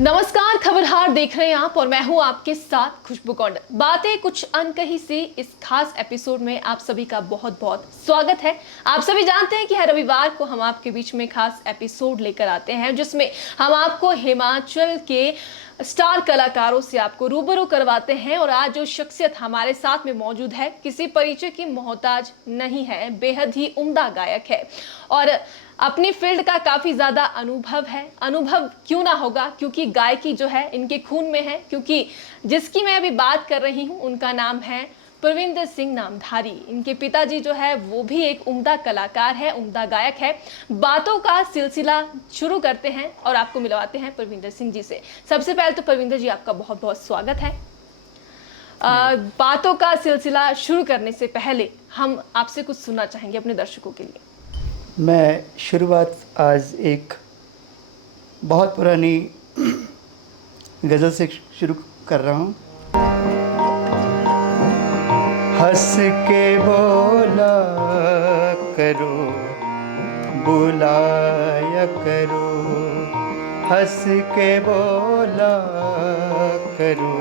नमस्कार, खबरहार देख रहे हैं आप और मैं हूं आपके साथ खुशबू कौंडल। बातें कुछ अनकही सी इस खास एपिसोड में आप सभी का बहुत बहुत स्वागत है। आप सभी जानते हैं कि हर रविवार को हम आपके बीच में खास एपिसोड लेकर आते हैं जिसमें हम आपको हिमाचल के स्टार कलाकारों से आपको रूबरू करवाते हैं। और आज जो शख्सियत हमारे साथ में मौजूद है किसी परिचय की मोहताज नहीं है, बेहद ही उम्दा गायक है और अपनी फील्ड का काफी ज्यादा अनुभव है। अनुभव क्यों ना होगा, क्योंकि गायकी जो है इनके खून में है। क्योंकि जिसकी मैं अभी बात कर रही हूं उनका नाम है परविंदर सिंह नामधारी। इनके पिताजी जो है वो भी एक उम्दा कलाकार है, उम्दा गायक है। बातों का सिलसिला शुरू करते हैं और आपको मिलवाते हैं परविंदर सिंह जी से। सबसे पहले तो परविंदर जी आपका बहुत बहुत स्वागत है। बातों का सिलसिला शुरू करने से पहले हम आपसे कुछ सुनना चाहेंगे अपने दर्शकों के लिए। मैं शुरुआत आज एक बहुत पुरानी गज़ल से शुरू कर रहा हूँ। हंस के बोला करो, बुलाया करो, हंस के बोला करो,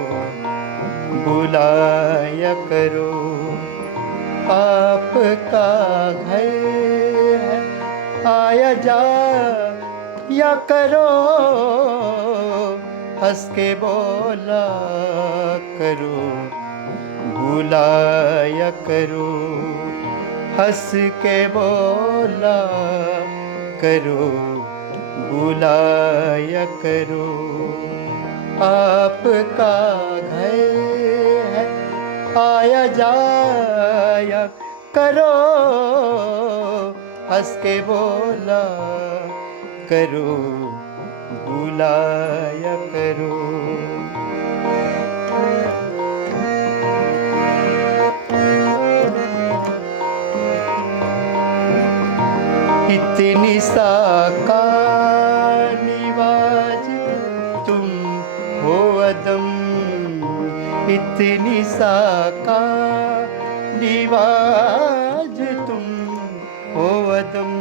बुलाया करो। आपका घर है, आया जा या करो, हंस के बोला करो, बुलाया करो, हंस के बोला करो, बुलाया करो। आपका घर है, आया जाया करो, हंस के बोला करो, बुलाया करो। इतनी साकानिवाज तुम हो अदम, इतनी साकानिवाज तुम हो अदम,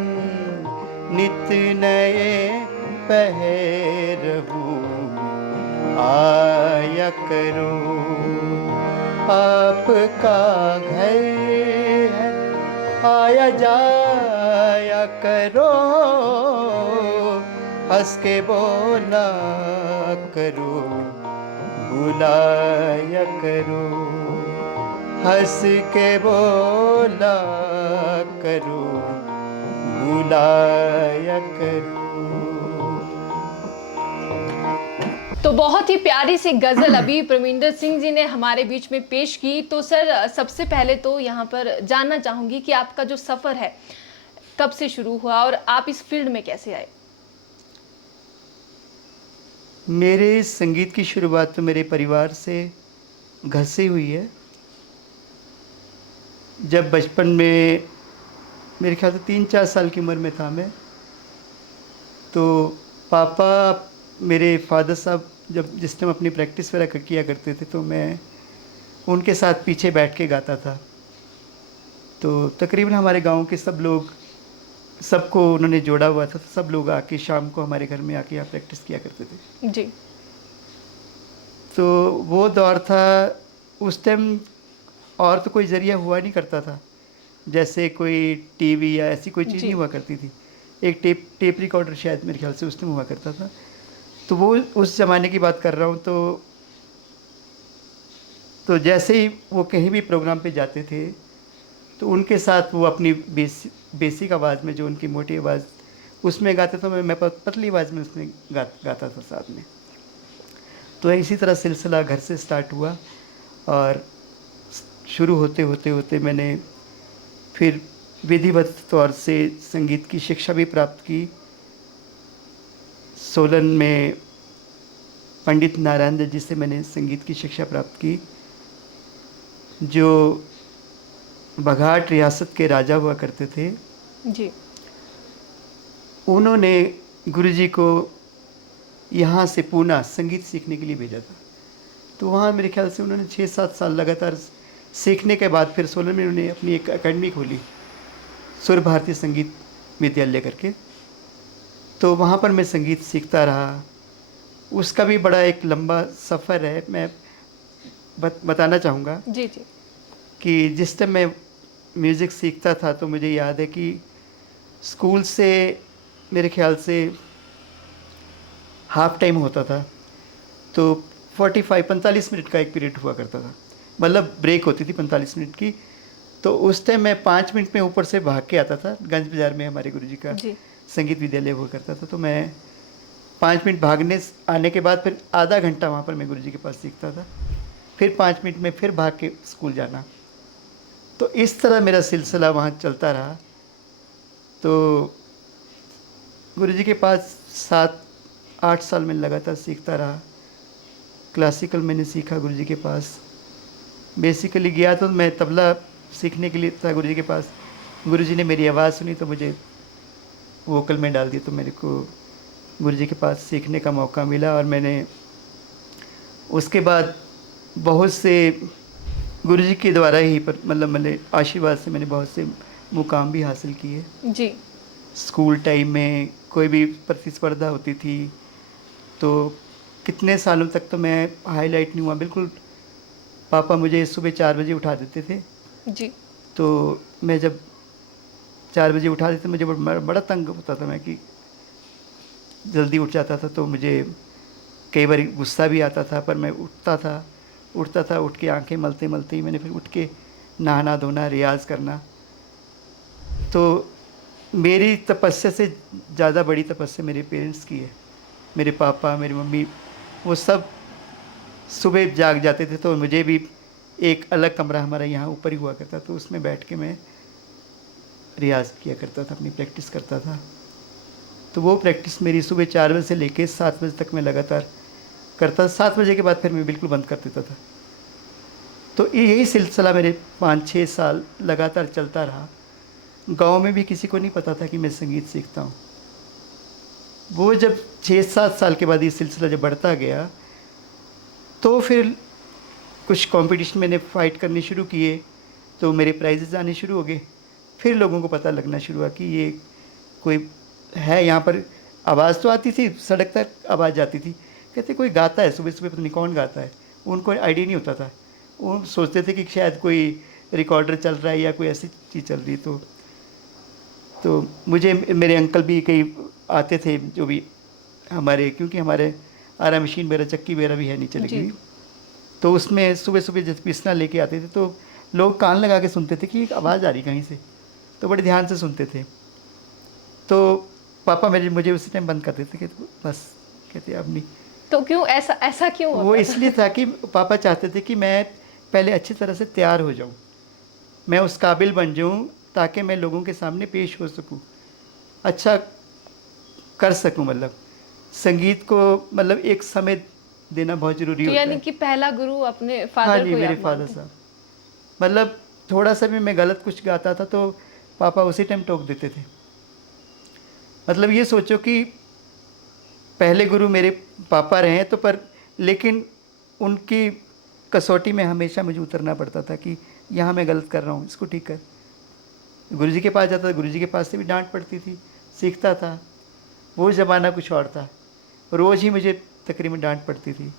नित नए पहरहू आया करो। आपका घर है, आया जाया करो, हंस के बोला करो, बुलाया करो, हंस के बोला करो, बुलाया करो। तो बहुत ही प्यारी सी गजल अभी परविंदर सिंह जी ने हमारे बीच में पेश की। तो सर, सबसे पहले तो यहाँ पर जानना चाहूंगी कि आपका जो सफर है कब से शुरू हुआ और आप इस फील्ड में कैसे आए। मेरे संगीत की शुरुआत तो मेरे परिवार से, घर से हुई है। जब बचपन में मेरे ख्याल से 3-4 साल की उम्र में था मैं, तो पापा, मेरे फादर साहब जब जिस टाइम अपनी प्रैक्टिस वगैरह किया करते थे तो मैं उनके साथ पीछे बैठ के गाता था। तो तकरीबन हमारे गांव के सब लोग, सबको उन्होंने जोड़ा हुआ था, सब लोग आके शाम को हमारे घर में आके यहाँ प्रैक्टिस किया करते थे जी। तो वो दौर था, उस टाइम और तो कोई ज़रिया हुआ नहीं करता था, जैसे कोई टीवी या ऐसी कोई चीज़ नहीं हुआ करती थी। एक टेप रिकॉर्डर शायद मेरे ख्याल से उस टाइम हुआ करता था। तो वो उस ज़माने की बात कर रहा हूँ। तो जैसे ही वो कहीं भी प्रोग्राम पे जाते थे तो उनके साथ वो अपनी बेसिक आवाज़ में, जो उनकी मोटी आवाज़, उसमें गाते थे, मैं पतली आवाज़ में उसमें गाता था साथ में। तो इसी तरह सिलसिला घर से स्टार्ट हुआ और शुरू होते होते होते मैंने फिर विधिवत तौर से संगीत की शिक्षा भी प्राप्त की। सोलन में पंडित नारायण दत्त जी से मैंने संगीत की शिक्षा प्राप्त की, जो बघाट रियासत के राजा हुआ करते थे जी। उन्होंने गुरुजी को यहाँ से पूना संगीत सीखने के लिए भेजा था। तो वहाँ मेरे ख्याल से उन्होंने 6-7 साल लगातार सीखने के बाद फिर सोलन में उन्होंने अपनी एक एकेडमी खोली, सुर भारती संगीत विद्यालय करके। तो वहाँ पर मैं संगीत सीखता रहा उसका भी बड़ा एक लंबा सफ़र है। मैं बताना चाहूँगा जी जी। कि जिस टाइम मैं म्यूज़िक सीखता था तो मुझे याद है कि स्कूल से मेरे ख्याल से हाफ टाइम होता था, तो 45 मिनट का एक पीरियड हुआ करता था, मतलब ब्रेक होती थी 45 मिनट की। तो उस टाइम मैं 5 मिनट में ऊपर से भाग के आता था। गंज बाज़ार में हमारे गुरुजी का जी संगीत विद्यालय हुआ करता था, तो मैं 5 मिनट भागने आने के बाद फिर आधा घंटा वहाँ पर मैं गुरुजी के पास सीखता था, फिर 5 मिनट में फिर भाग के स्कूल जाना। तो इस तरह मेरा सिलसिला वहाँ चलता रहा। तो गुरुजी के पास 7-8 साल में लगातार सीखता रहा। क्लासिकल मैंने सीखा गुरुजी के पास। बेसिकली गया तो मैं तबला सीखने के लिए था गुरुजी के पास। गुरुजी ने मेरी आवाज़ सुनी तो मुझे वोकल में डाल दिया, तो मेरे को गुरुजी के पास सीखने का मौका मिला। और मैंने उसके बाद बहुत से गुरुजी के द्वारा ही पर मतलब मेरे आशीर्वाद से मैंने बहुत से मुकाम भी हासिल किए। जी। स्कूल टाइम में कोई भी प्रतिस्पर्धा होती थी तो कितने सालों तक तो मैं हाईलाइट नहीं हुआ बिल्कुल। पापा मुझे सुबह 4 बजे उठा देते थे, जी तो मैं जब 4 बजे उठा देते मुझे बड़ा तंग होता था मैं कि जल्दी उठ जाता था, तो मुझे कई बार गुस्सा भी आता था। पर मैं उठता था, उठ के आंखें मलते मलते ही मैंने फिर उठ के नहाना धोना रियाज़ करना। तो मेरी तपस्या से ज़्यादा बड़ी तपस्या मेरे पेरेंट्स की है। मेरे पापा मेरी मम्मी वो सब सुबह जाग जाते थे, तो मुझे भी एक अलग कमरा हमारा यहाँ ऊपर ही हुआ करता, तो उसमें बैठ के मैं रियाज़ किया करता था, अपनी प्रैक्टिस करता था। तो वो प्रैक्टिस मेरी सुबह 4 बजे से लेके 7 बजे तक मैं लगातार करता। 7 बजे के बाद फिर मैं बिल्कुल बंद कर देता था। तो यही सिलसिला मेरे 5-6 साल लगातार चलता रहा। गांव में भी किसी को नहीं पता था कि मैं संगीत सीखता हूँ। वो जब 6-7 साल के बाद ये सिलसिला जब बढ़ता गया तो फिर कुछ कंपटीशन मैंने फ़ाइट करने शुरू किए, तो मेरे प्राइजेज़ आने शुरू हो गए। फिर लोगों को पता लगना शुरू हुआ कि ये कोई है यहाँ पर। आवाज़ तो आती थी, सड़क तक आवाज़ जाती थी। कहते कोई गाता है, सुबह सुबह पता नहीं कौन गाता है। उनको आइडिया नहीं होता था, वो सोचते थे कि शायद कोई रिकॉर्डर चल रहा है या कोई ऐसी चीज़ चल रही है। तो मुझे मेरे अंकल भी कई आते थे जो भी हमारे, क्योंकि हमारे आरा मशीन वगैरह चक्की वगैरह भी है नीचे लगी जी हुई। तो उसमें सुबह सुबह जब पिसना लेके आते थे तो लोग कान लगा के सुनते थे कि एक आवाज़ आ रही कहीं से, तो बड़े ध्यान से सुनते थे। तो पापा मेरे मुझे उसी टाइम बंद कर देते कि बस, कहते अब नहीं। तो क्यों ऐसा ऐसा क्यों वो होता इसलिए था कि पापा चाहते थे कि मैं पहले अच्छी तरह से तैयार हो जाऊं, मैं उस काबिल बन जाऊं ताकि मैं लोगों के सामने पेश हो सकूं, अच्छा कर सकूं। मतलब संगीत को मतलब एक समय देना बहुत ज़रूरी तो होता यानी है। कि पहला गुरु अपने हाँ फादर जी, को ही मेरे आप फादर मानते हैं? साहब। मतलब थोड़ा सा भी मैं गलत कुछ गाता था तो पापा उसी टाइम टोक देते थे। मतलब ये सोचो कि पहले गुरु मेरे पापा रहे हैं, तो पर लेकिन उनकी कसौटी में हमेशा मुझे उतरना पड़ता था कि यहाँ मैं गलत कर रहा हूँ, इसको ठीक कर। गुरुजी के पास जाता था, गुरुजी के पास से भी डांट पड़ती थी, सीखता था। वो ज़माना कुछ और था, रोज़ ही मुझे तकरीबन डांट पड़ती थी,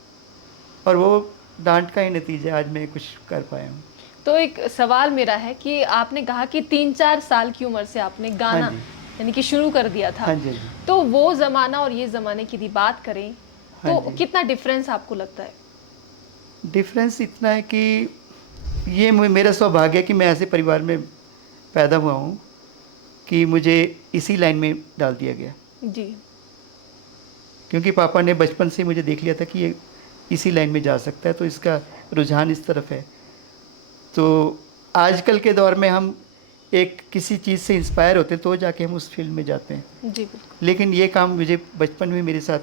और वो डांट का ही नतीजा आज मैं कुछ कर पाया हूँ। तो एक सवाल मेरा है कि आपने कहा कि 3-4 साल की उम्र से आपने हाँ गाना जी, यानी कि शुरू कर दिया था। हाँ जी, हाँ जी, तो वो ज़माना और ये ज़माने की यदि बात करें हाँ तो जी। कितना डिफरेंस आपको लगता है? डिफरेंस इतना है कि ये मेरा सौभाग्य है कि मैं ऐसे परिवार में पैदा हुआ हूँ कि मुझे इसी लाइन में डाल दिया गया, जी क्योंकि पापा ने बचपन से मुझे देख लिया था कि ये इसी लाइन में जा सकता है, तो इसका रुझान इस तरफ है। तो आजकल के दौर में हम एक किसी चीज़ से इंस्पायर होते हैं तो जाके हम उस फील्ड में जाते हैं, जी बिल्कुल। लेकिन ये काम मुझे बचपन में मेरे साथ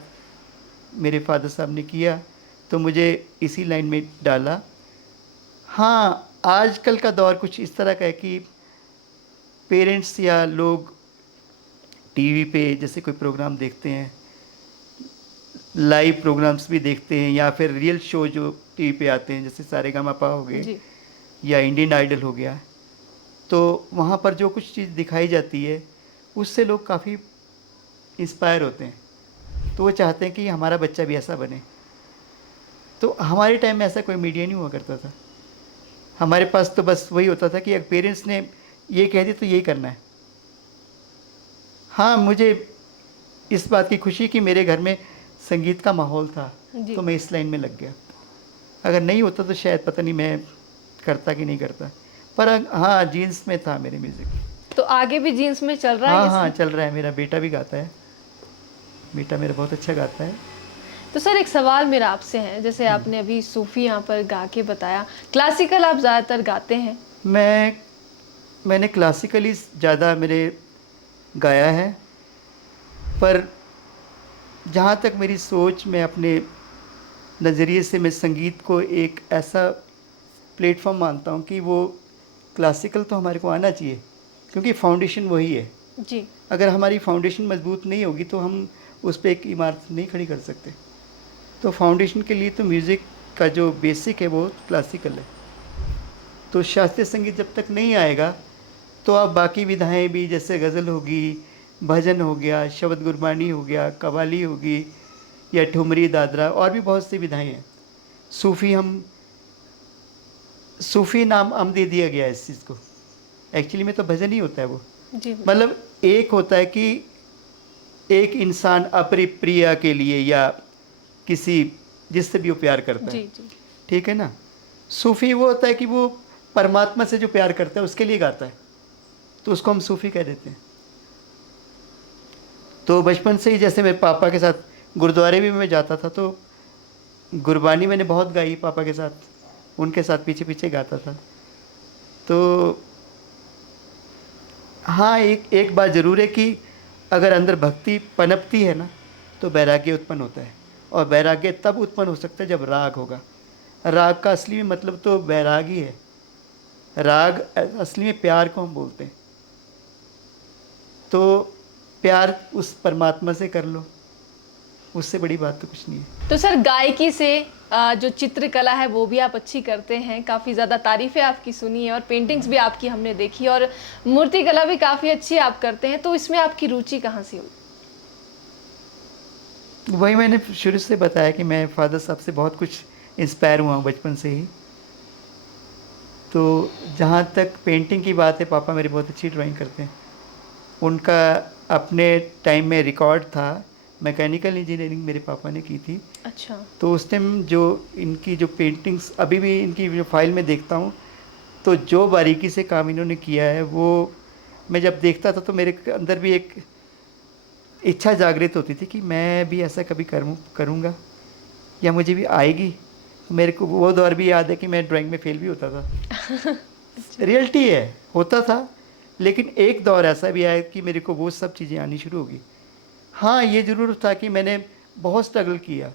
मेरे फादर साहब ने किया, तो मुझे इसी लाइन में डाला। हाँ, आजकल का दौर कुछ इस तरह का है कि पेरेंट्स या लोग टीवी पे जैसे कोई प्रोग्राम देखते हैं, लाइव प्रोग्राम्स भी देखते हैं, या फिर रियल शो जो टीवी पे आते हैं जैसे सारेगामापा हो गए जी या इंडियन आइडल हो गया, तो वहाँ पर जो कुछ चीज़ दिखाई जाती है उससे लोग काफ़ी इंस्पायर होते हैं। तो वो चाहते हैं कि हमारा बच्चा भी ऐसा बने। तो हमारे टाइम में ऐसा कोई मीडिया नहीं हुआ करता था। हमारे पास तो बस वही होता था कि अगर पेरेंट्स ने ये कह दिया तो यही करना है। हाँ, मुझे इस बात की खुशी कि मेरे घर में संगीत का माहौल था, जी। तो मैं इस लाइन में लग गया। अगर नहीं होता तो शायद पता नहीं मैं करता कि नहीं करता। पर हाँ, जीन्स में था मेरे म्यूज़िक। तो आगे भी जीन्स में चल रहा है हाँ ये हाँ, सब? चल रहा है। मेरा बेटा भी गाता है। बेटा मेरा बहुत अच्छा गाता है। तो सर एक सवाल मेरा आपसे है, जैसे आपने अभी सूफी यहाँ पर गा के बताया, क्लासिकल आप ज़्यादातर गाते हैं? मैंने क्लासिकली ज़्यादा मेरे गाया है। पर जहाँ तक मेरी सोच, मैं अपने नज़रिए से मैं संगीत को एक ऐसा प्लेटफॉर्म मानता हूँ कि वो क्लासिकल तो हमारे को आना चाहिए, क्योंकि फाउंडेशन वही है। जी। अगर हमारी फाउंडेशन मजबूत नहीं होगी तो हम उस पर एक इमारत नहीं खड़ी कर सकते। तो फाउंडेशन के लिए तो म्यूज़िक का जो बेसिक है वो क्लासिकल है। तो शास्त्रीय संगीत जब तक नहीं आएगा तो आप बाकी विधाएं भी, जैसे गज़ल होगी, भजन हो गया, शब्द गुरबानी हो गया, कव्वाली होगी, या ठुमरी दादरा, और भी बहुत सी विधाएं हैं। सूफ़ी सूफ़ी नाम हम दे दिया गया है इस चीज़ को। एक्चुअली में तो भजन ही होता है वो। जी। मतलब एक होता है कि एक इंसान अपनी प्रिया के लिए या किसी जिससे भी वो प्यार करता जी। है, जी। ठीक है ना। सूफ़ी वो होता है कि वो परमात्मा से जो प्यार करता है उसके लिए गाता है, तो उसको हम सूफ़ी कह देते हैं। तो बचपन से ही जैसे मेरे पापा के साथ गुरुद्वारे भी मैं जाता था, तो गुरबानी मैंने बहुत गाई पापा के साथ, उनके साथ पीछे पीछे गाता था। तो हाँ, एक एक बात ज़रूर है कि अगर अंदर भक्ति पनपती है ना, तो वैराग्य उत्पन्न होता है। और वैराग्य तब उत्पन्न हो सकता है जब राग होगा। राग का असली में मतलब तो वैराग ही है। राग असली में प्यार को हम बोलते हैं। तो प्यार उस परमात्मा से कर लो, उससे बड़ी बात तो कुछ नहीं है। तो सर गायकी से जो चित्रकला है वो भी आप अच्छी करते हैं, काफ़ी ज़्यादा तारीफ़ें आपकी सुनी है, और पेंटिंग्स भी आपकी हमने देखी, और मूर्तिकला भी काफ़ी अच्छी आप करते हैं। तो इसमें आपकी रुचि कहाँ से हुई? वही मैंने शुरू से बताया कि मैं फादर साहब से बहुत कुछ इंस्पायर हुआ हूँ बचपन से ही। तो जहाँ तक पेंटिंग की बात है, पापा मेरे बहुत अच्छी ड्राइंग करते हैं। उनका अपने टाइम में रिकॉर्ड था, मैकेनिकल इंजीनियरिंग मेरे पापा ने की थी। अच्छा। तो उस टाइम जो इनकी जो पेंटिंग्स अभी भी इनकी जो फाइल में देखता हूँ, तो जो बारीकी से काम इन्होंने किया है वो मैं जब देखता था तो मेरे अंदर भी एक इच्छा जागृत होती थी कि मैं भी ऐसा कभी करूँगा या मुझे भी आएगी। मेरे को वो दौर भी याद है कि मैं ड्राइंग में फेल भी होता था। रियलिटी है, होता था। लेकिन एक दौर ऐसा भी आया कि मेरे को वो सब चीज़ें आनी शुरू होगी। हाँ, ये ज़रूर था कि मैंने बहुत स्ट्रगल किया,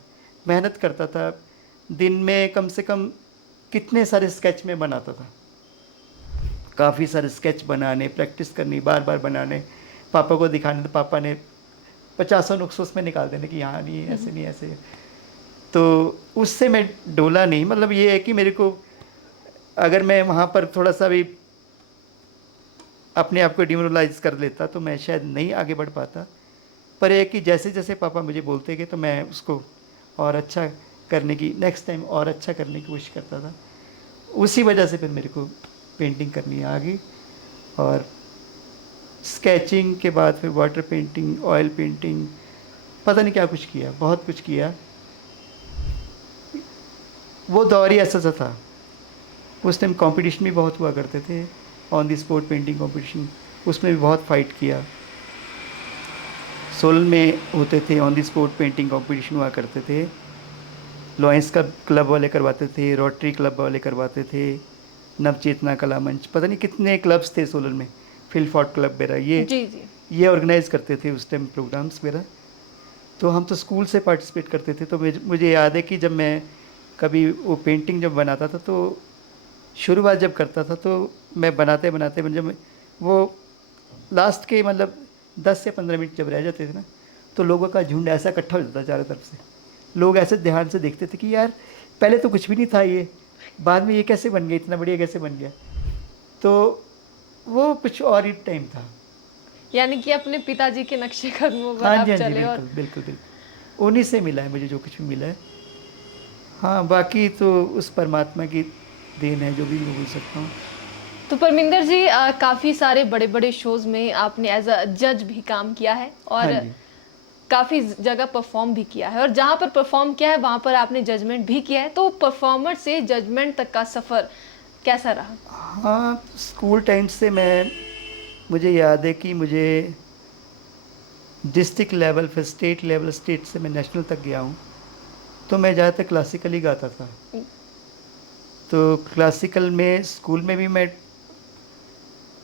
मेहनत करता था। दिन में कम से कम कितने सारे स्केच में बनाता था, काफ़ी सारे स्केच बनाने, प्रैक्टिस करनी, बार बार बनाने, पापा को दिखाने। तो पापा ने 50 नुक्स उसमें निकाल देने कि यहाँ नहीं, ऐसे नहीं, ऐसे। तो उससे मैं डोला नहीं। मतलब ये है कि मेरे को अगर मैं वहाँ पर थोड़ा सा भी अपने आप को डिमोरलाइज कर लेता तो मैं शायद नहीं आगे बढ़ पाता। पर एक कि जैसे जैसे पापा मुझे बोलते गए तो मैं उसको और अच्छा करने की, नेक्स्ट टाइम और अच्छा करने की कोशिश करता था। उसी वजह से फिर मेरे को पेंटिंग करनी आ गई। और स्केचिंग के बाद फिर वाटर पेंटिंग, ऑयल पेंटिंग, पता नहीं क्या कुछ किया, बहुत कुछ किया। वो दौर ही ऐसा सा था। उस टाइम कंपटीशन भी बहुत हुआ करते थे, on the spot painting competition, उसमें भी बहुत फाइट किया। सोलन में होते थे on the spot painting competition हुआ करते थे। लॉयंस का क्लब वाले करवाते थे, रोटरी क्लब वाले करवाते थे, नवचेतना कला मंच, पता नहीं कितने क्लब्स थे सोलन में, फिलफॉर्ट क्लब वगैरह, जी। जी। ये ऑर्गेनाइज करते थे उस टाइम प्रोग्राम्स वगैरह। तो हम तो स्कूल से पार्टिसिपेट करते थे। तो मुझे याद है कि जब मैं कभी वो पेंटिंग जब बनाता था तो शुरुआत जब करता था तो मैं बनाते बनाते जब वो लास्ट के मतलब 10 से 15 मिनट जब रह जाते थे ना, तो लोगों का झुंड ऐसा इकट्ठा हो जाता था चारों तरफ से। लोग ऐसे ध्यान से देखते थे कि यार पहले तो कुछ भी नहीं था, ये बाद में ये कैसे बन गया, इतना बढ़िया कैसे बन गया। तो वो कुछ और ही टाइम था। यानी कि अपने पिताजी के नक्शे कदमों पर हाँ आप जी, हाँ जी, चले, और बिल्कुल बिल्कुल बिल्कुल। उन्हीं से मिला है मुझे जो कुछ भी मिला है। हाँ, बाकी तो उस परमात्मा की देन है, जो भी मैं बोल सकता हूँ। तो परमिंदर जी, काफ़ी सारे बड़े बड़े शोज़ में आपने एज अ जज भी काम किया है हाँ और जी। काफ़ी जगह परफॉर्म भी किया है, और जहाँ पर परफॉर्म किया है वहाँ पर आपने जजमेंट भी किया है। तो परफॉर्मर से जजमेंट तक का सफ़र कैसा रहा? हाँ, स्कूल टाइम से मुझे याद है कि मुझे डिस्ट्रिक्ट लेवल, फिर स्टेट लेवल, स्टेट से मैं नेशनल तक गया हूँ। तो मैं ज़्यादातर क्लासिकल ही गाता था। तो क्लासिकल में स्कूल में भी मैं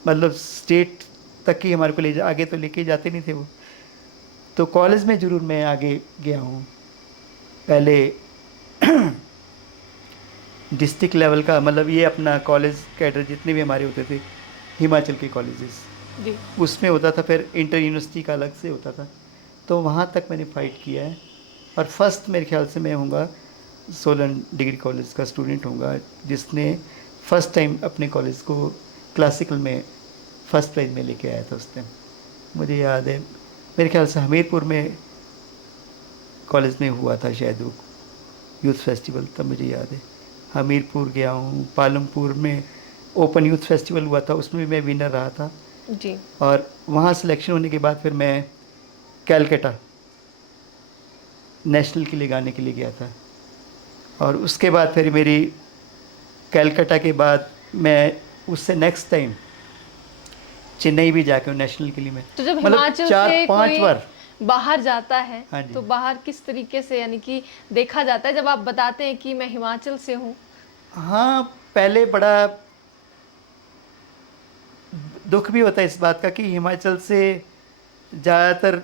मतलब स्टेट तक ही हमारे को आगे तो लेके जाते नहीं थे वो। तो कॉलेज में ज़रूर मैं आगे गया हूँ। पहले डिस्ट्रिक्ट लेवल का, मतलब ये अपना कॉलेज कैडर जितने भी हमारे होते थे हिमाचल के कॉलेजेस, जी। उसमें होता था। फिर इंटर यूनिवर्सिटी का अलग से होता था। तो वहाँ तक मैंने फ़ाइट किया है। और फर्स्ट मेरे ख्याल से मैं होऊंगा सोलन डिग्री कॉलेज का स्टूडेंट होऊंगा जिसने फर्स्ट टाइम अपने कॉलेज को क्लासिकल में फर्स्ट प्राइज़ में लेके आया था उस टाइम। मुझे याद है मेरे ख्याल से हमीरपुर में कॉलेज में हुआ था शायद वो यूथ फेस्टिवल, तब मुझे याद है। हमीरपुर गया हूँ, पालमपुर में ओपन यूथ फेस्टिवल हुआ था, उसमें भी मैं विनर रहा था। जी। और वहाँ सिलेक्शन होने के बाद फिर मैं कैलकटा नेशनल के लिए गाने के लिए गया था। और उसके बाद फिर मेरी कैलकटा के बाद मैं उससे नेक्स्ट टाइम चेन्नई भी जाके नेशनल के लिए मैं तो जब मतलब हिमाचल चार से पांच कोई बार। बाहर जाता है हाँ जी। तो बाहर किस तरीके से, यानी कि देखा जाता है जब आप बताते हैं कि मैं हिमाचल से हूँ? हाँ, पहले बड़ा दुख भी होता है इस बात का कि हिमाचल से ज़्यादातर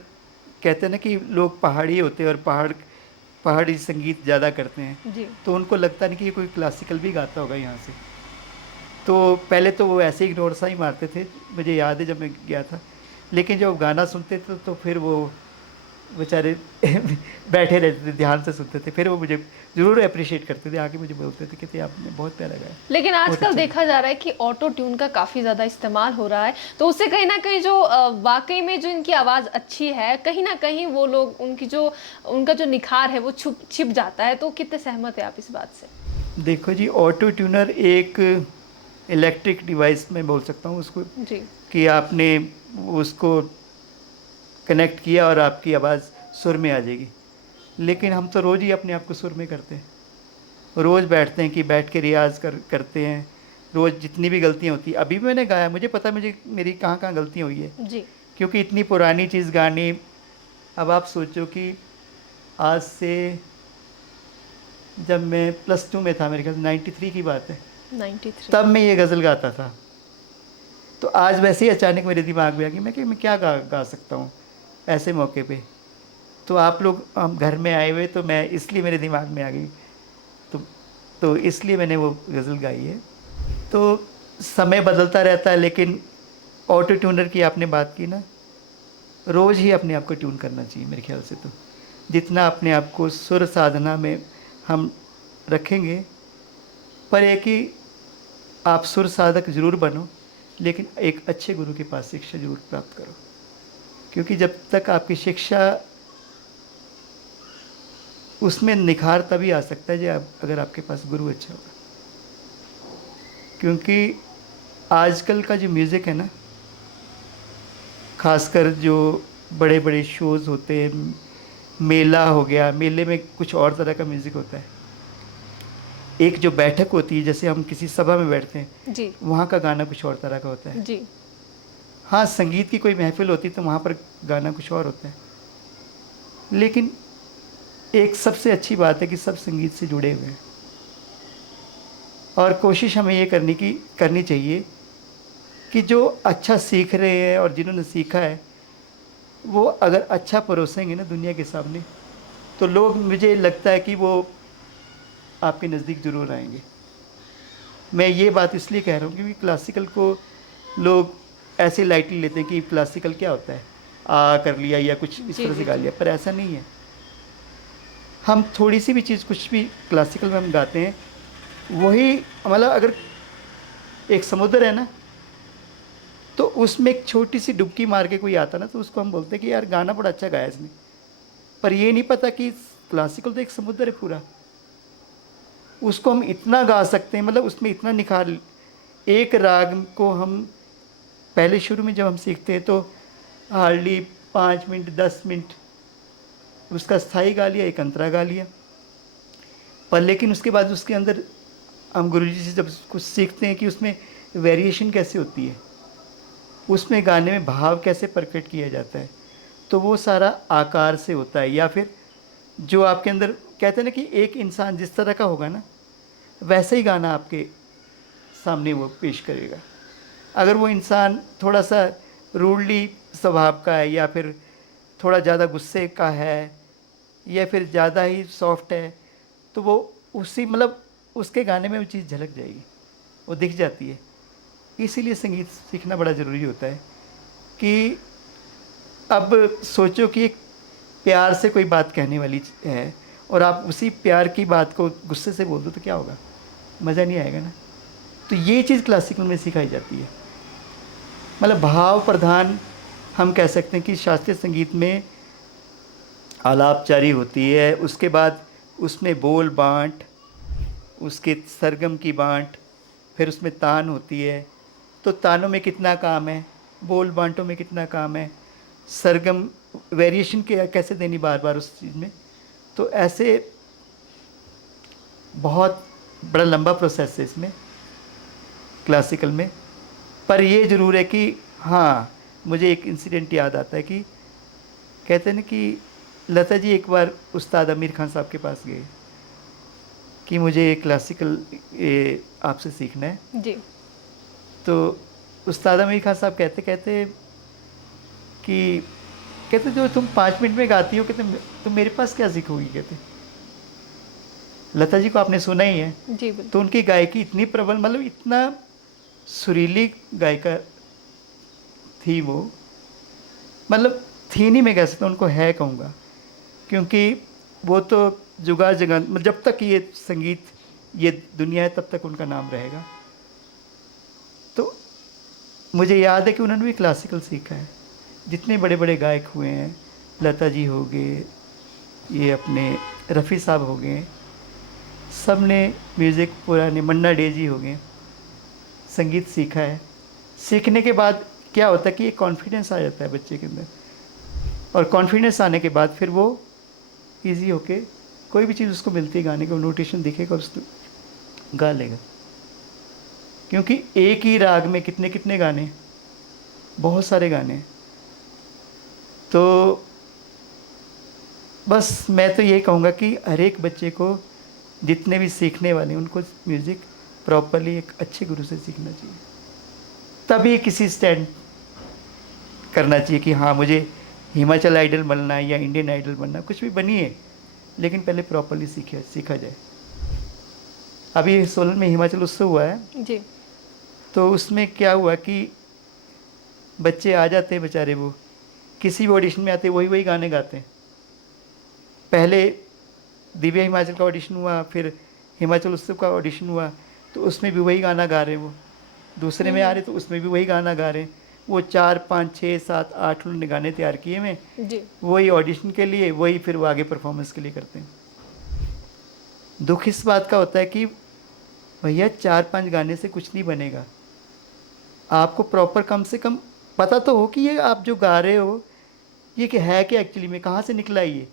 कहते हैं ना कि लोग पहाड़ी होते हैं और पहाड़ी संगीत ज़्यादा करते हैं। जी। तो उनको लगता नहीं कि ये कोई क्लासिकल भी गाता होगा यहाँ से। तो पहले तो वो ऐसे इग्नोर सा ही मारते थे, मुझे याद है जब मैं गया था। लेकिन जब गाना सुनते थे तो फिर वो बेचारे बैठे रहते थे, ध्यान से सुनते थे। फिर वो मुझे ज़रूर अप्रिशिएट करते थे, आके मुझे बोलते थे कि "ते आपने बहुत प्यारा गाया, लेकिन बहुत आजकल अच्छा गाया।" देखा जा रहा है कि ऑटो ट्यून का काफ़ी ज़्यादा इस्तेमाल हो रहा है, तो उससे कहीं न कहीं जो वाक़ई में जो इनकी आवाज़ अच्छी है, कहीं न कहीं वो लोग उनकी जो उनका जो निखार है वो छिप जाता है। तो कितने सहमत हैं आप इस बात से? देखो जी, ऑटो ट्यूनर एक इलेक्ट्रिक डिवाइस मैं बोल सकता हूँ उसको, जी। कि आपने उसको कनेक्ट किया और आपकी आवाज़ सुर में आ जाएगी। लेकिन हम तो रोज़ ही अपने आप को सुर में करते हैं। रोज़ बैठते हैं कि बैठ के रियाज़ करते हैं। रोज़ जितनी भी गलतियाँ होती हैं, अभी भी मैंने गाया, मुझे पता है मुझे मेरी कहाँ-कहाँ गलतियाँ हुई है। जी। क्योंकि इतनी पुरानी चीज़ गानी, अब आप सोचो कि आज से जब मैं +2 में था, मेरे ख्याल से 93 की बात है, 93। तब मैं ये गज़ल गाता था। तो आज वैसे ही अचानक मेरे दिमाग में आ गई मैं क्या गा सकता हूँ ऐसे मौके पे। तो आप लोग हम घर में आए हुए, तो मैं इसलिए मेरे दिमाग में आ गई। तो तो इसलिए मैंने वो गज़ल गाई है। तो समय बदलता रहता है, लेकिन ऑटो ट्यूनर की आपने बात की ना, रोज़ ही अपने आप को ट्यून करना चाहिए मेरे ख्याल से। तो जितना अपने आप को सुर साधना में हम रखेंगे, पर एक ही आप सुर साधक ज़रूर बनो, लेकिन एक अच्छे गुरु के पास शिक्षा ज़रूर प्राप्त करो। क्योंकि जब तक आपकी शिक्षा, उसमें निखार तभी आ सकता है जब अगर आपके पास गुरु अच्छा होगा। क्योंकि आजकल का जो म्यूज़िक है ना, खासकर जो बड़े बड़े शोज़ होते हैं, मेला हो गया, मेले में कुछ और तरह का म्यूज़िक होता है। एक जो बैठक होती है, जैसे हम किसी सभा में बैठते हैं, जी। वहाँ का गाना कुछ और तरह का होता है। जी। हाँ, संगीत की कोई महफ़िल होती है तो वहाँ पर गाना कुछ और होता है। लेकिन एक सबसे अच्छी बात है कि सब संगीत से जुड़े हुए हैं। और कोशिश हमें ये करनी चाहिए कि जो अच्छा सीख रहे हैं और जिन्होंने सीखा है, वो अगर अच्छा परोसेंगे ना दुनिया के सामने, तो लोग, मुझे लगता है कि वो आपके नज़दीक ज़रूर आएंगे। मैं ये बात इसलिए कह रहा हूँ क्योंकि क्लासिकल को लोग ऐसे लाइटली लेते हैं कि क्लासिकल क्या होता है, कर लिया या कुछ इस जी। तरह से जी। गा जी। लिया, पर ऐसा नहीं है। हम थोड़ी सी भी चीज़, कुछ भी क्लासिकल में हम गाते हैं, वही मतलब अगर एक समुद्र है ना, तो उसमें एक छोटी सी डुबकी मार के कोई आता ना, तो उसको हम बोलते हैं कि यार गाना बड़ा अच्छा गाया इसने। पर ये नहीं पता कि क्लासिकल तो एक समुद्र है पूरा, उसको हम इतना गा सकते हैं, मतलब उसमें इतना निखार। एक राग को हम पहले शुरू में जब हम सीखते हैं तो हार्डली 5 मिनट 10 मिनट उसका स्थाई गा लिया, एक अंतरा गा लिया, पर लेकिन उसके बाद उसके अंदर हम गुरुजी से जब कुछ सीखते हैं कि उसमें वेरिएशन कैसे होती है, उसमें गाने में भाव कैसे प्रकट किया जाता है, तो वो सारा आकार से होता है। या फिर जो आपके अंदर कहते हैं ना कि एक इंसान जिस तरह का होगा ना, वैसे ही गाना आपके सामने वो पेश करेगा। अगर वो इंसान थोड़ा सा रूडली स्वभाव का है, या फिर थोड़ा ज़्यादा गुस्से का है, या फिर ज़्यादा ही सॉफ्ट है, तो वो उसी मतलब उसके गाने में वो चीज़ झलक जाएगी, वो दिख जाती है। इसीलिए संगीत सीखना बड़ा ज़रूरी होता है। कि अब सोचो कि एक प्यार से कोई बात कहने वाली है और आप उसी प्यार की बात को गुस्से से बोल दो तो क्या होगा, मज़ा नहीं आएगा ना। तो ये चीज़ क्लासिकल में सिखाई जाती है, मतलब भाव प्रधान हम कह सकते हैं कि शास्त्रीय संगीत में आलापचारी होती है, उसके बाद उसमें बोल बाँट, उसके सरगम की बाँट, फिर उसमें तान होती है। तो तानों में कितना काम है, बोल बाँटों में कितना काम है, सरगम वेरिएशन के कैसे देनी बार बार उस चीज़ में। तो ऐसे बहुत बड़ा लंबा प्रोसेस है इसमें क्लासिकल में। पर ये ज़रूर है कि हाँ, मुझे एक इंसिडेंट याद आता है कि कहते हैं ना कि लता जी एक बार उस्ताद आमिर खान साहब के पास गए कि मुझे क्लासिकल आपसे सीखना है। जी। तो उस्ताद आमिर खान साहब कहते कहते कि कहते जो तुम 5 मिनट में गाती हो, कहते तुम मेरे पास क्या सीखोगी। कहते लता जी को आपने सुना ही है, जी बिल्कुल। तो उनकी गायकी इतनी प्रबल, मतलब इतना सुरीली गायिका थी वो, मतलब थी नहीं मैं कह सकता, उनको है कहूँगा, क्योंकि वो तो जुगाड़ जगह, मतलब जब तक ये संगीत ये दुनिया है तब तक उनका नाम रहेगा। तो मुझे याद है कि उन्होंने भी क्लासिकल सीखा है। जितने बड़े बड़े गायक हुए हैं, लता जी हो गए, ये अपने रफ़ी साहब हो गए, सब ने म्यूज़िक, पुराने मन्ना डे जी हो गए, संगीत सीखा है। सीखने के बाद क्या होता है कि एक कॉन्फिडेंस आ जाता है बच्चे के अंदर, और कॉन्फिडेंस आने के बाद फिर वो इजी होके कोई भी चीज़ उसको मिलती है गाने को, नोटेशन दिखेगा उसको गा लेगा। क्योंकि एक ही राग में कितने कितने गाने, बहुत सारे गाने। तो बस मैं तो ये कहूँगा कि हर एक बच्चे को, जितने भी सीखने वाले उनको म्यूज़िक प्रॉपरली एक अच्छे गुरु से सीखना चाहिए, तभी किसी स्टैंड करना चाहिए कि हाँ मुझे हिमाचल आइडल बनना है या इंडियन आइडल बनना है, कुछ भी बनिए, लेकिन पहले प्रॉपरली सीखा जाए। अभी सोलन में हिमाचल उत्सव हुआ है जी। तो उसमें क्या हुआ कि बच्चे आ जाते हैं बेचारे, वो किसी भी ऑडिशन में आते वही वही गाने गाते हैं। पहले दिव्य हिमाचल का ऑडिशन हुआ, फिर हिमाचल उत्सव का ऑडिशन हुआ, तो उसमें भी वही गाना गा रहे हैं। वो दूसरे में आ रहे तो उसमें भी वही गाना गा रहे हैं। वो 4 5 6 7 8 उन्होंने गाने तैयार किए हैं, जी। वही ऑडिशन के लिए, वही फिर वो आगे परफॉर्मेंस के लिए करते हैं। दुख इस बात का होता है कि भैया 4 5 गाने से कुछ नहीं बनेगा। आपको प्रॉपर कम से कम पता तो हो कि ये आप जो गा रहे हो ये कि है क्या एक्चुअली में, कहाँ से निकला ये,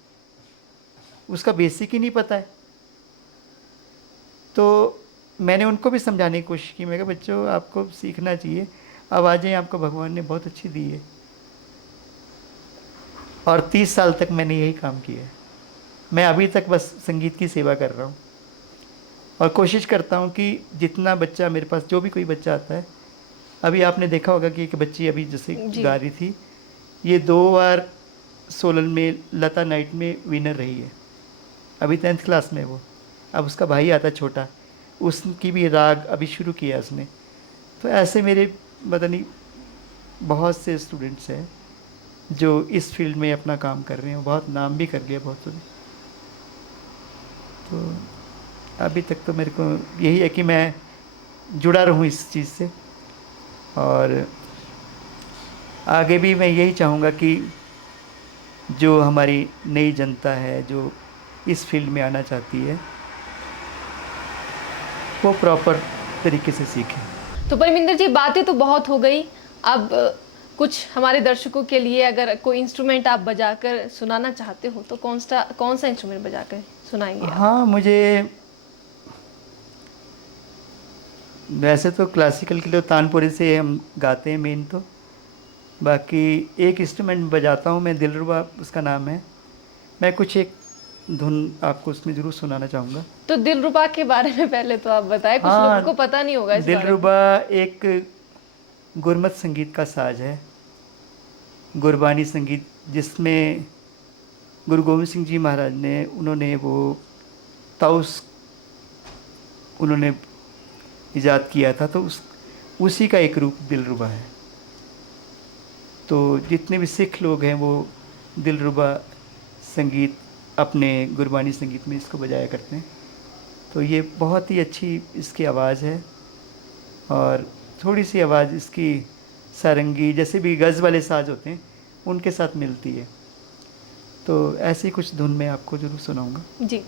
उसका बेसिक ही नहीं पता है। तो मैंने उनको भी समझाने की कोशिश की, मैं कहा बच्चों आपको सीखना चाहिए, आवाज़ें आपको भगवान ने बहुत अच्छी दी है। और 30 साल तक मैंने यही काम किया है। मैं अभी तक बस संगीत की सेवा कर रहा हूँ, और कोशिश करता हूँ कि जितना बच्चा मेरे पास, जो भी कोई बच्चा आता है, अभी आपने देखा होगा कि एक बच्ची अभी जैसे जी। गा रही थी, ये 2 बार सोलन में लता नाइट में विनर रही है। अभी 10th क्लास में वो, अब उसका भाई आता छोटा, उसकी भी राग अभी शुरू किया उसने। तो ऐसे मेरे पता नहीं बहुत से स्टूडेंट्स हैं जो इस फील्ड में अपना काम कर रहे हैं, बहुत नाम भी कर लिया बहुत ने। तो अभी तक तो मेरे को यही है कि मैं जुड़ा रहूं इस चीज़ से, और आगे भी मैं यही चाहूँगा कि जो हमारी नई जनता है जो इस फील्ड में आना चाहती है वो प्रॉपर तरीके से सीखें। तो परमिंदर जी, बातें तो बहुत हो गई। अब कुछ हमारे दर्शकों के लिए अगर कोई इंस्ट्रूमेंट आप बजाकर सुनाना चाहते हो तो कौन सा इंस्ट्रूमेंट बजाकर सुनाएंगे आप? हाँ, मुझे वैसे तो क्लासिकल के लिए तानपुरी से हम गाते हैं मेन, तो बाकी एक इंस्ट्रूमेंट बजाता हूँ मैं, दिलरुबा उसका नाम है। मैं कुछ एक धुन आपको उसमें ज़रूर सुनाना चाहूँगा। तो दिलरुबा के बारे में पहले तो आप बताएं, कुछ हाँ, लोगों को पता नहीं होगा इस बारे में। दिलरुबा एक गुरमत संगीत का साज है, गुरबानी संगीत, जिसमें गुरु गोविंद सिंह जी महाराज ने उन्होंने वो ताउस उन्होंने इजाद किया था, तो उसी का एक रूप दिलरुबा है। तो जितने भी सिख लोग हैं वो दिलरुबा संगीत अपने गुरबानी संगीत में इसको बजाया करते हैं। तो ये बहुत ही अच्छी इसकी आवाज़ है, और थोड़ी सी आवाज़ इसकी सारंगी जैसे भी गज़ वाले साज होते हैं उनके साथ मिलती है। तो ऐसी कुछ धुन मैं आपको ज़रूर सुनाऊंगा जी।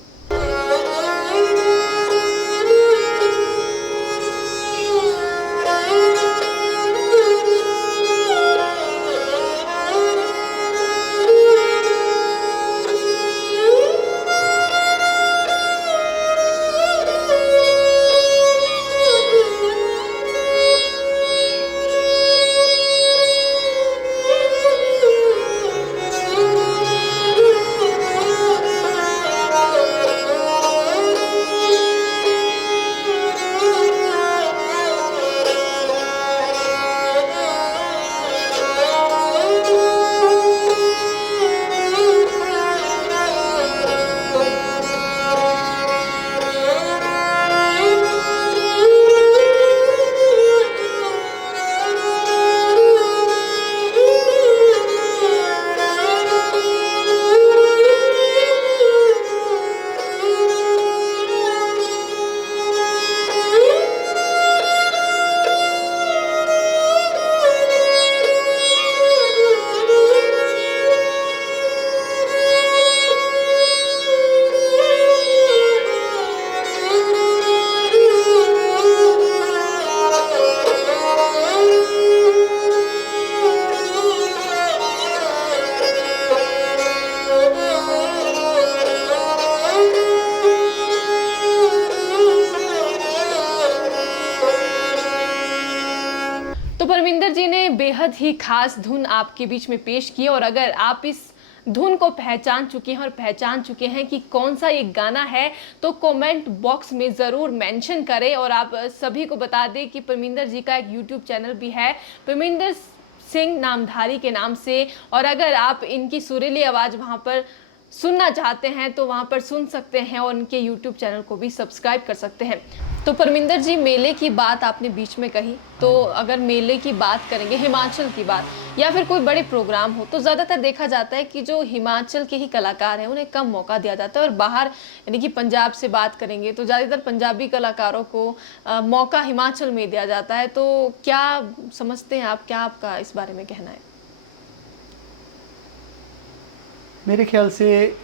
तो परमिंदर जी ने बेहद ही खास धुन आपके बीच में पेश की, और अगर आप इस धुन को पहचान चुके हैं और पहचान चुके हैं कि कौन सा ये गाना है, तो कमेंट बॉक्स में ज़रूर मेंशन करें। और आप सभी को बता दें कि परमिंदर जी का एक यूट्यूब चैनल भी है, परमिंदर सिंह नामधारी के नाम से, और अगर आप इनकी सुरीली आवाज़ वहाँ पर सुनना चाहते हैं तो वहाँ पर सुन सकते हैं, और उनके यूट्यूब चैनल को भी सब्सक्राइब कर सकते हैं। तो परमिंदर जी, मेले की बात आपने बीच में कही, तो अगर मेले की बात करेंगे, हिमाचल की बात, या फिर कोई बड़े प्रोग्राम हो, तो ज़्यादातर देखा जाता है कि जो हिमाचल के ही कलाकार हैं उन्हें कम मौका दिया जाता है, और बाहर यानी कि पंजाब से बात करेंगे तो ज़्यादातर पंजाबी कलाकारों को मौका हिमाचल में दिया जाता है। तो क्या समझते हैं आप, क्या आपका इस बारे में कहना है? मेरे ख्याल से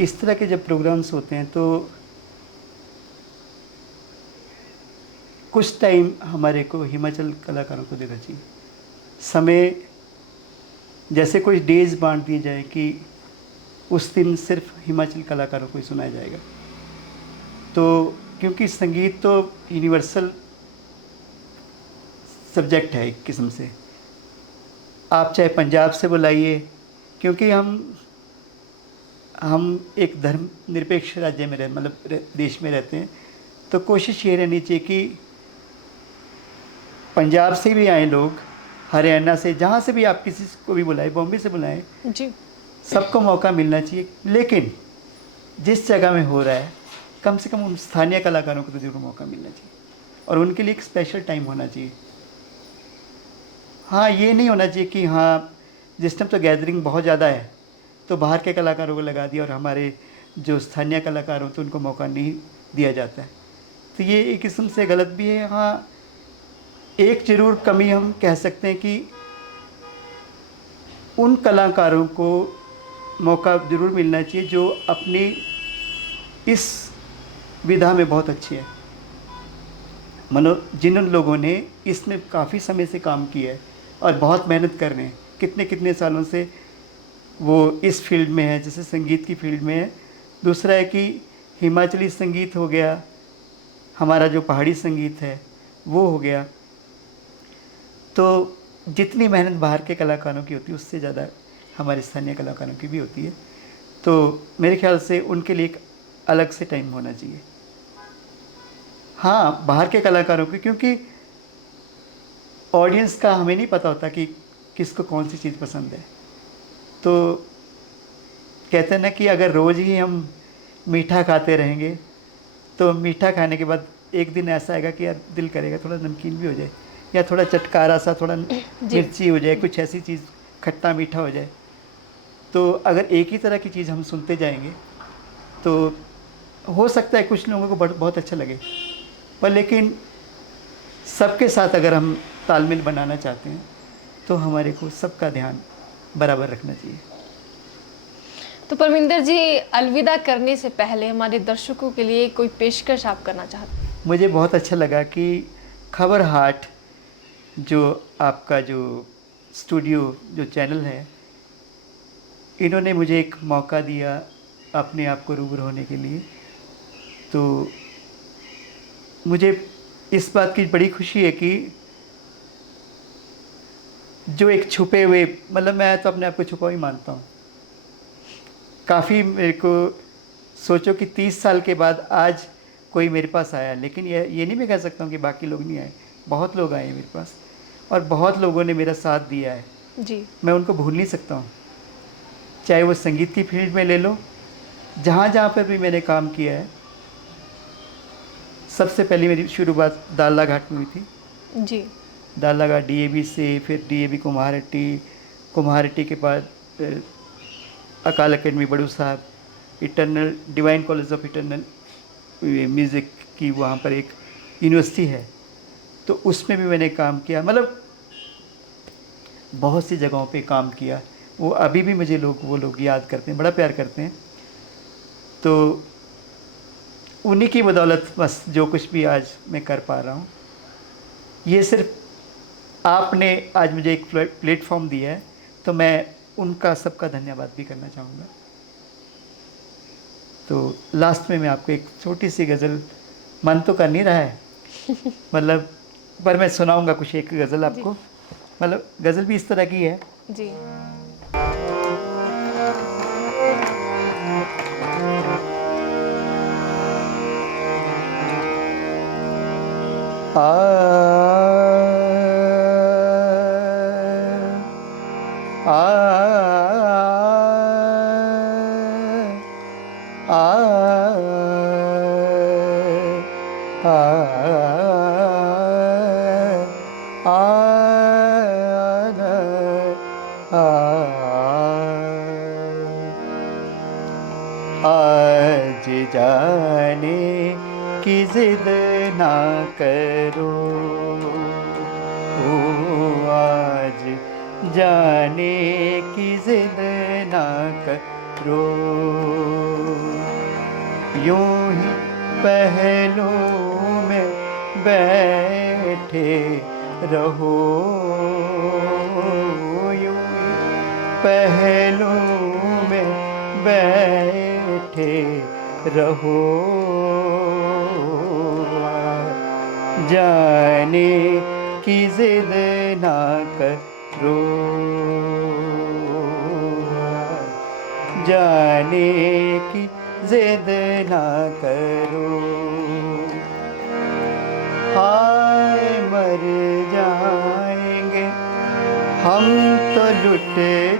इस तरह के जब प्रोग्राम्स होते हैं तो कुछ टाइम हमारे को हिमाचल कलाकारों को देना चाहिए, समय, जैसे कोई डेज बांट दिए जाए कि उस दिन सिर्फ हिमाचल कलाकारों को ही सुनाया जाएगा। तो क्योंकि संगीत तो यूनिवर्सल सब्जेक्ट है एक किस्म से, आप चाहे पंजाब से बुलाइए, क्योंकि हम एक धर्म निरपेक्ष राज्य में मतलब देश में रहते हैं, तो कोशिश ये रहनी चाहिए कि पंजाब से भी आए लोग, हरियाणा से, जहाँ से भी आप किसी को भी बुलाएं, बॉम्बे से बुलाएं जी, सबको मौका मिलना चाहिए। लेकिन जिस जगह में हो रहा है कम से कम उन स्थानीय कलाकारों को तो जरूर मौका मिलना चाहिए, और उनके लिए एक स्पेशल टाइम होना चाहिए। हाँ, ये नहीं होना चाहिए कि हाँ जिस टाइम तो गैदरिंग बहुत ज़्यादा है तो बाहर के कलाकारों को लगा दिया और हमारे जो स्थानीय कलाकार होते हैं उनको मौका नहीं दिया जाता है, तो ये एक किस्म से गलत भी है। हाँ, एक ज़रूर कमी हम कह सकते हैं कि उन कलाकारों को मौका ज़रूर मिलना चाहिए जो अपनी इस विधा में बहुत अच्छे हैं। मनो जिन लोगों ने इसमें काफ़ी समय से काम किया है और बहुत मेहनत कर रहे हैं, कितने कितने सालों से वो इस फील्ड में है, जैसे संगीत की फील्ड में है। दूसरा है कि हिमाचली संगीत हो गया, हमारा जो पहाड़ी संगीत है वो हो गया। तो जितनी मेहनत बाहर के कलाकारों की होती है उससे ज़्यादा हमारे स्थानीय कलाकारों की भी होती है। तो मेरे ख्याल से उनके लिए एक अलग से टाइम होना चाहिए। हाँ, बाहर के कलाकारों की, क्योंकि ऑडियंस का हमें नहीं पता होता कि किसको कौन सी चीज़ पसंद है। तो कहते हैं ना कि अगर रोज़ ही हम मीठा खाते रहेंगे तो मीठा खाने के बाद एक दिन ऐसा आएगा कि यार दिल करेगा थोड़ा नमकीन भी हो जाए, या थोड़ा चटकारा सा, थोड़ा जी। मिर्ची हो जाए, कुछ ऐसी चीज़ खट्टा मीठा हो जाए। तो अगर एक ही तरह की चीज़ हम सुनते जाएंगे तो हो सकता है कुछ लोगों को बहुत अच्छा लगे, पर लेकिन सबके साथ अगर हम तालमेल बनाना चाहते हैं तो हमारे को सबका ध्यान बराबर रखना चाहिए। तो परमिंदर जी, अलविदा करने से पहले हमारे दर्शकों के लिए कोई पेशकश आप करना चाहते हैं? मुझे बहुत अच्छा लगा कि खबर हाट जो आपका जो स्टूडियो जो चैनल है, इन्होंने मुझे एक मौका दिया अपने आप को रूबरू होने के लिए। तो मुझे इस बात की बड़ी खुशी है कि जो एक छुपे हुए, मतलब मैं तो अपने आप को छुपा ही मानता हूँ। काफ़ी मेरे को सोचो कि 30 साल के बाद आज कोई मेरे पास आया, लेकिन ये नहीं मैं कह सकता हूँ कि बाकी लोग नहीं आए। बहुत लोग आए मेरे पास और बहुत लोगों ने मेरा साथ दिया है। जी। मैं उनको भूल नहीं सकता हूँ। चाहे वो संगीत की फील्ड में ले लो, जहाँ जहाँ पर भी मैंने काम किया है। सबसे पहले मेरी शुरुआत दाला घाट में हुई थी। जी। दाला घाट डीएवी से, फिर डीएवी कुम्हारहट्टी, कुम्हारहट्टी के बाद अकाल अकेडमी बड़ू साहब, eternal divine college of eternal music की वहाँ पर एक यूनिवर्सिटी है, तो उसमें भी मैंने काम किया। मतलब बहुत सी जगहों पे काम किया। वो अभी भी मुझे वो लोग याद करते हैं, बड़ा प्यार करते हैं। तो उन्हीं की बदौलत बस जो कुछ भी आज मैं कर पा रहा हूँ, ये सिर्फ आपने आज मुझे एक प्लेटफॉर्म दिया है, तो मैं उनका सबका धन्यवाद भी करना चाहूँगा। तो लास्ट में मैं आपको एक छोटी सी गज़ल, मन तो कर नहीं रहा है मतलब, पर मैं सुनाऊँगा कुछ एक गज़ल आपको। मतलब गज़ल भी इस तरह की है। जी। आज जाने की जिद ना करो, ओ आज जाने की जिद ना करो, यूं ही पहलों में बैठे रहो, यूं ही पहलों में बैठे रहो, जाने की जिद ना करो, जाने की जिद ना करो, हाय मर जाएंगे हम तो लुट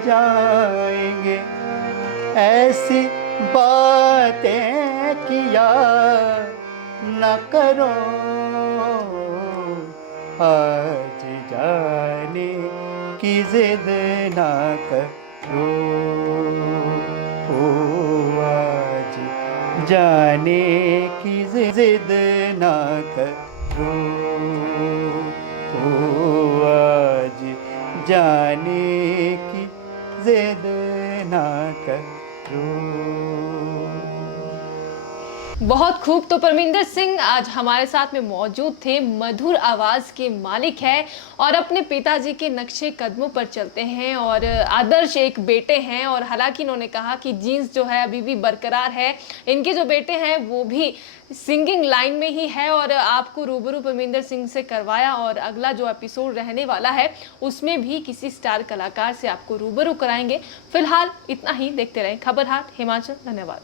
जाएंगे, ऐसी बातें किया न करो, आज जाने की जिद ना करो, ओ आज जाने की जिद ना करो, ओ आज जाने की बहुत खूब। तो परमिंदर सिंह आज हमारे साथ में मौजूद थे, मधुर आवाज के मालिक है और अपने पिताजी के नक्शे कदमों पर चलते हैं और आदर्श एक बेटे हैं। और हालांकि इन्होंने कहा कि जीन्स जो है अभी भी बरकरार है, इनके जो बेटे हैं वो भी सिंगिंग लाइन में ही है और आपको रूबरू परमिंदर सिंह से करवाया और अगला जो एपिसोड रहने वाला है उसमें भी किसी स्टार कलाकार से आपको रूबरू कराएंगे। फिलहाल इतना ही, देखते रहें खबर हाट हिमाचल। धन्यवाद।